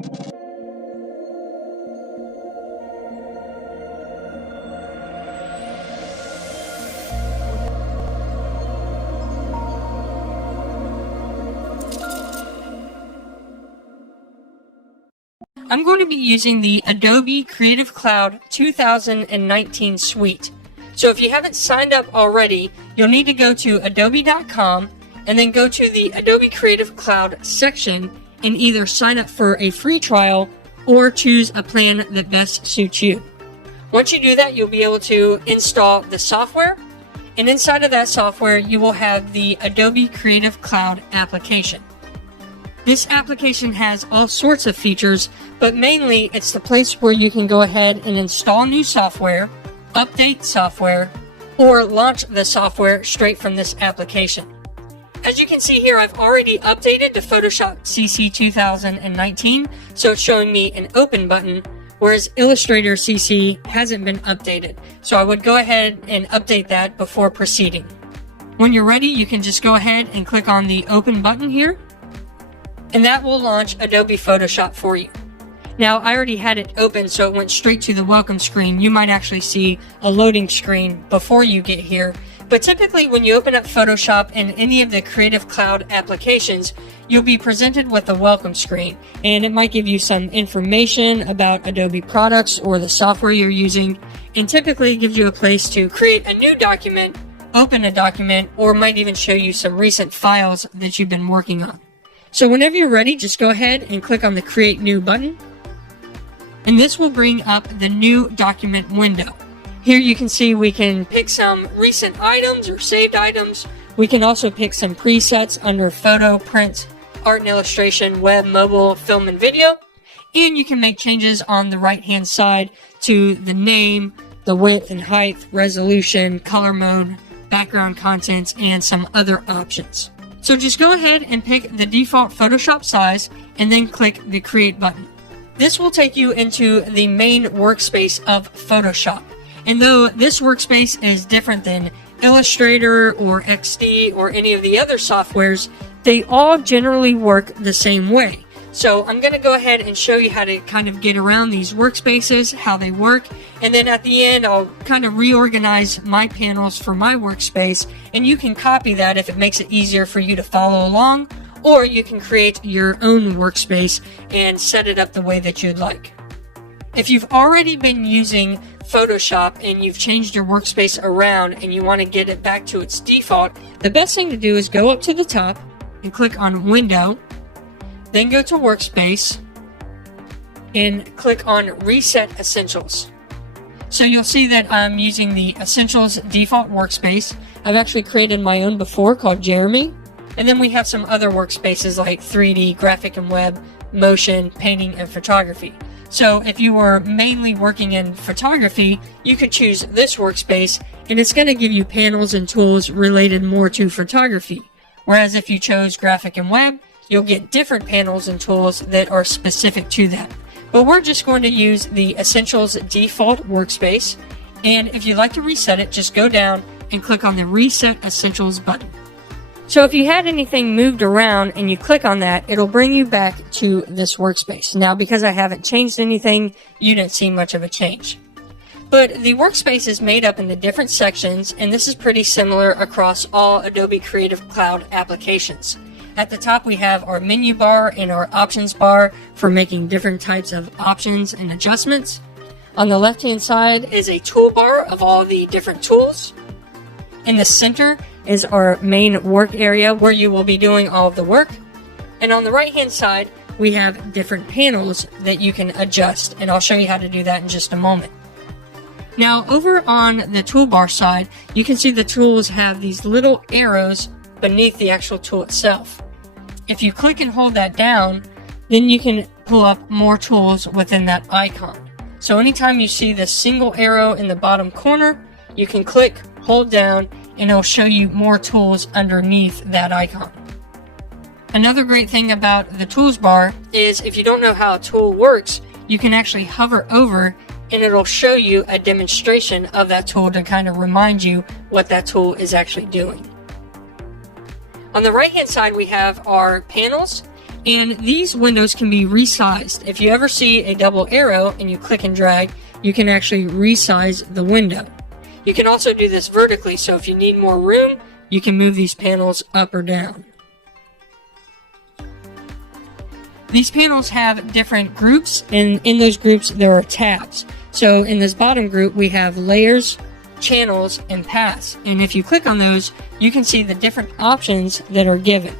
I'm going to be using the Adobe Creative Cloud 2019 suite. So if you haven't signed up already, you'll need to go to adobe.com and then go to the Adobe Creative Cloud section and either sign up for a free trial or choose a plan that best suits you. Once you do that, you'll be able to install the software, and inside of that software, you will have the Adobe Creative Cloud application. This application has all sorts of features, but mainly it's the place where you can go ahead and install new software, update software, or launch the software straight from this application. As you can see here, I've already updated to Photoshop CC 2019, so it's showing me an open button, whereas Illustrator CC hasn't been updated. So I would go ahead and update that before proceeding. When you're ready, you can just go ahead and click on the open button here, and that will launch Adobe Photoshop for you. Now, I already had it open, so it went straight to the welcome screen. You might actually see a loading screen before you get here. But typically, when you open up Photoshop and any of the Creative Cloud applications, you'll be presented with a welcome screen. And it might give you some information about Adobe products or the software you're using. And typically, it gives you a place to create a new document, open a document, or might even show you some recent files that you've been working on. So whenever you're ready, just go ahead and click on the Create New button. And this will bring up the new document window. Here you can see we can pick some recent items or saved items. We can also pick some presets under photo, print, art and illustration, web, mobile, film, and video. And you can make changes on the right-hand side to the name, the width and height, resolution, color mode, background contents, and some other options. So just go ahead and pick the default Photoshop size and then click the Create button. This will take you into the main workspace of Photoshop. And though this workspace is different than Illustrator or XD or any of the other softwares, they all generally work the same way. So I'm going to go ahead and show you how to kind of get around these workspaces, how they work, and then at the end I'll kind of reorganize my panels for my workspace, and you can copy that if it makes it easier for you to follow along, or you can create your own workspace and set it up the way that you'd like. If you've already been using Photoshop and you've changed your workspace around and you want to get it back to its default, the best thing to do is go up to the top and click on Window, then go to Workspace and click on Reset Essentials. So you'll see that I'm using the Essentials default workspace. I've actually created my own before called Jeremy. And then we have some other workspaces like 3D, graphic and web, motion, painting, and photography. So if you were mainly working in photography, you could choose this workspace and it's going to give you panels and tools related more to photography. Whereas if you chose graphic and web, you'll get different panels and tools that are specific to that. But we're just going to use the Essentials default workspace. And if you'd like to reset it, just go down and click on the Reset Essentials button. So if you had anything moved around and you click on that, it'll bring you back to this workspace. Now, because I haven't changed anything, you didn't see much of a change. But the workspace is made up into different sections, and this is pretty similar across all Adobe Creative Cloud applications. At the top, we have our menu bar and our options bar for making different types of options and adjustments. On the left-hand side is a toolbar of all the different tools. In the center is our main work area where you will be doing all of the work. And on the right-hand side, we have different panels that you can adjust, and I'll show you how to do that in just a moment. Now, over on the toolbar side, you can see the tools have these little arrows beneath the actual tool itself. If you click and hold that down, then you can pull up more tools within that icon. So anytime you see this single arrow in the bottom corner, you can click, hold down, and it'll show you more tools underneath that icon. Another great thing about the tools bar is if you don't know how a tool works, you can actually hover over and it'll show you a demonstration of that tool to kind of remind you what that tool is actually doing. On the right hand side, we have our panels, And these windows can be resized. If you ever see a double arrow and you click and drag, you can actually resize the window. You can also do this vertically, so if you need more room, you can move these panels up or down. These panels have different groups, and in those groups there are tabs. So in this bottom group we have layers, channels, and paths. And if you click on those, you can see the different options that are given.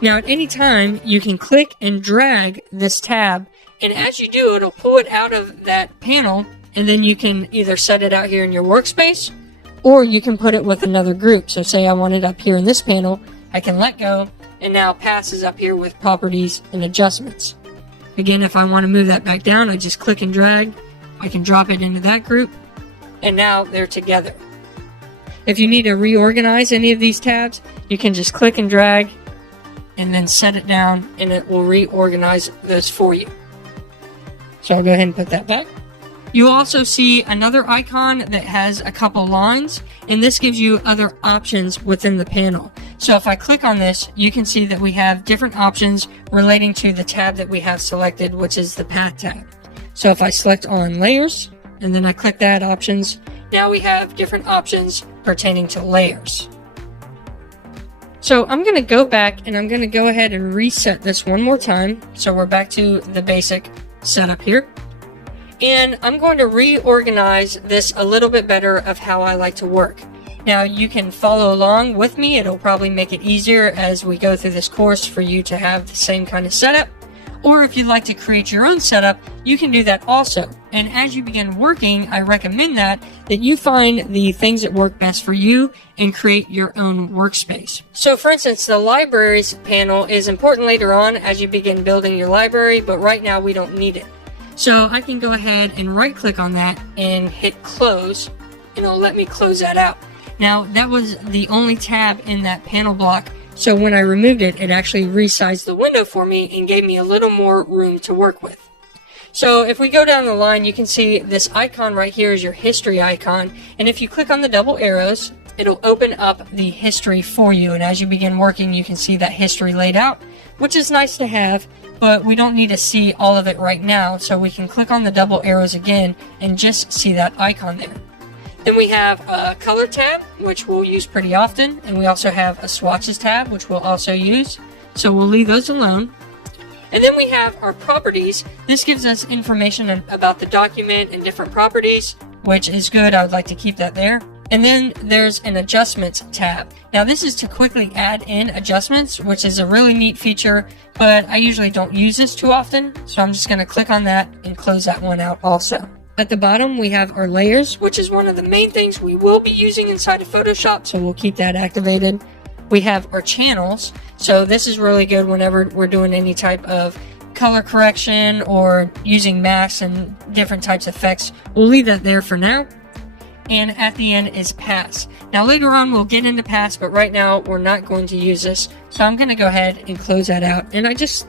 Now at any time, you can click and drag this tab, and as you do, it'll pull it out of that panel, and then you can either set it out here in your workspace, or you can put it with another group. So say I want it up here in this panel, I can let go, and now Paths is up here with properties and adjustments. Again, if I want to move that back down, I just click and drag. I can drop it into that group, and now they're together. If you need to reorganize any of these tabs, you can just click and drag and then set it down, and it will reorganize those for you. So I'll go ahead and put that back. You also see another icon that has a couple lines, and this gives you other options within the panel. So if I click on this, you can see that we have different options relating to the tab that we have selected, which is the Path tab. So if I select on Layers, and then I click that options, now we have different options pertaining to layers. So I'm going to go back and I'm going to go ahead and reset this one more time. So we're back to the basic setup here. And I'm going to reorganize this a little bit better of how I like to work. Now you can follow along with me. It'll probably make it easier as we go through this course for you to have the same kind of setup. Or if you'd like to create your own setup, you can do that also. And as you begin working, I recommend that you find the things that work best for you and create your own workspace. So for instance, the libraries panel is important later on as you begin building your library, but right now we don't need it. So I can go ahead and right click on that and hit close, and it'll let me close that out. Now that was the only tab in that panel block, so when I removed it, it actually resized the window for me and gave me a little more room to work with. So if we go down the line, you can see this icon right here is your history icon, and if you click on the double arrows, it'll open up the history for you, and as you begin working, you can see that history laid out, which is nice to have, but we don't need to see all of it right now, so we can click on the double arrows again and just see that icon there. Then we have a color tab, which we'll use pretty often, and we also have a swatches tab, which we'll also use, so we'll leave those alone. And then we have our properties. This gives us information about the document and different properties, which is good. I would like to keep that there. And then there's an adjustments tab. Now this is to quickly add in adjustments, which is a really neat feature, but I usually don't use this too often, so I'm just going to click on that and close that one out also. At the bottom we have our layers, which is one of the main things we will be using inside of Photoshop, so we'll keep that activated. We have our channels, so this is really good whenever we're doing any type of color correction or using masks and different types of effects. We'll leave that there for now. And at the end is paths. Now later on we'll get into paths, but right now we're not going to use this, so I'm going to go ahead and close that out. And I just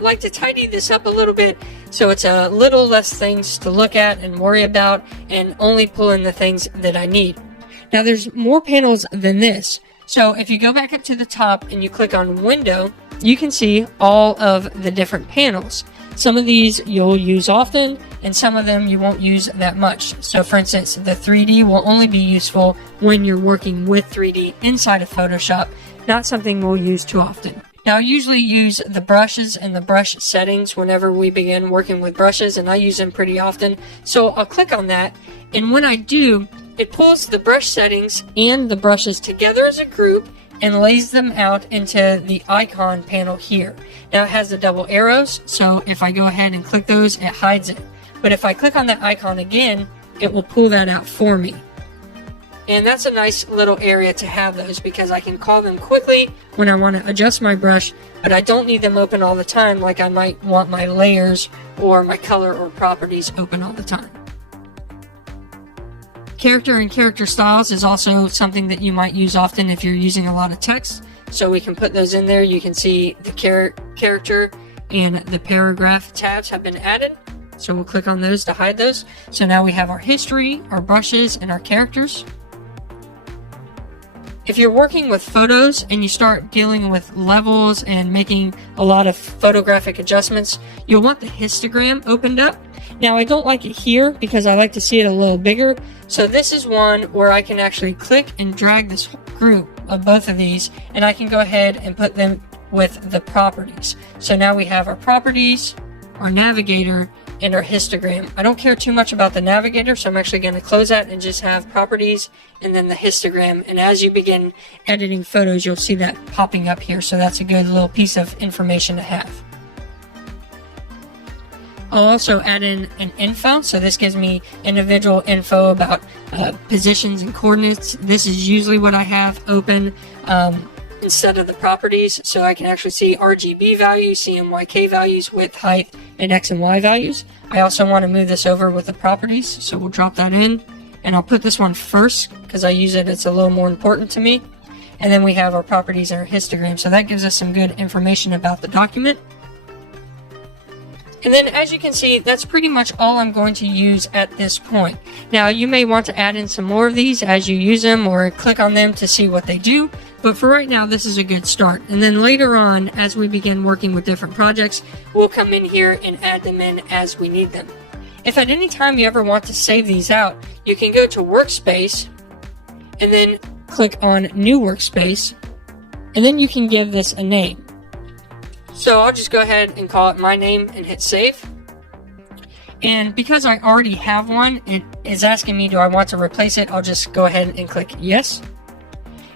like to tidy this up a little bit so it's a little less things to look at and worry about, and only pull in the things that I need. Now there's more panels than this. So if you go back up to the top and you click on window, you can see all of the different panels. Some of these you'll use often, and some of them you won't use that much. So for instance, the 3D will only be useful when you're working with 3D inside of Photoshop, not something we'll use too often. Now I usually use the brushes and the brush settings whenever we begin working with brushes, and I use them pretty often. So I'll click on that, and when I do, it pulls the brush settings and the brushes together as a group and lays them out into the icon panel here. Now it has the double arrows, so if I go ahead and click those, it hides it. But if I click on that icon again, it will pull that out for me. And that's a nice little area to have those, because I can call them quickly when I want to adjust my brush, but I don't need them open all the time like I might want my layers or my color or properties open all the time. Character and character styles is also something that you might use often if you're using a lot of text. So we can put those in there. You can see the character and the paragraph tabs have been added. So we'll click on those to hide those. So now we have our history, our brushes, and our characters. if you're working with photos and you start dealing with levels and making a lot of photographic adjustments, you'll want the histogram opened up. Now, I don't like it here because I like to see it a little bigger. So this is one where I can actually click and drag this group of both of these, and I can go ahead and put them with the properties. So now we have our properties, our navigator, and our histogram. I don't care too much about the navigator, so I'm actually going to close that and just have properties and then the histogram. And as you begin editing photos, you'll see that popping up here. So that's a good little piece of information to have. I'll also add in an info. So this gives me individual info about positions and coordinates. This is usually what I have open instead of the properties, so I can actually see RGB values, CMYK values, width, height, and X and Y values. I also want to move this over with the properties, so we'll drop that in, and I'll put this one first because I use it, it's a little more important to me. And then we have our properties and our histogram, so that gives us some good information about the document. And then as you can see, that's pretty much all I'm going to use at this point. Now, you may want to add in some more of these as you use them or click on them to see what they do. But for right now, this is a good start. And then later on, as we begin working with different projects, we'll come in here and add them in as we need them. If at any time you ever want to save these out, you can go to Workspace and then click on New Workspace. And then you can give this a name. So I'll just go ahead and call it my name and hit save. And because I already have one, it is asking me, do I want to replace it? I'll just go ahead and click yes.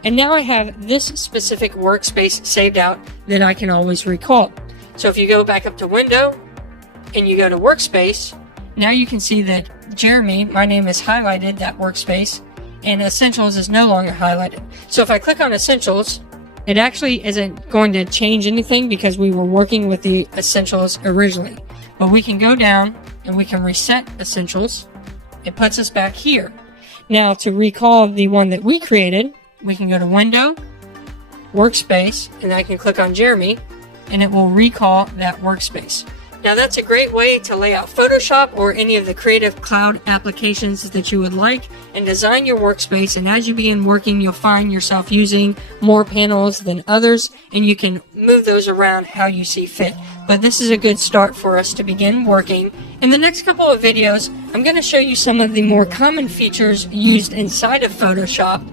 And now I have this specific workspace saved out that I can always recall. So if you go back up to Window and you go to Workspace, now you can see that Jeremy, my name is highlighted, that workspace, and Essentials is no longer highlighted. So if I click on Essentials, it actually isn't going to change anything because we were working with the Essentials originally. But we can go down and we can reset Essentials. It puts us back here. Now to recall the one that we created, we can go to Window, Workspace, and I can click on Jeremy, and it will recall that workspace. Now that's a great way to lay out Photoshop or any of the Creative Cloud applications that you would like and design your workspace. And as you begin working, you'll find yourself using more panels than others, and you can move those around how you see fit. But this is a good start for us to begin working. In the next couple of videos, I'm going to show you some of the more common features used inside of Photoshop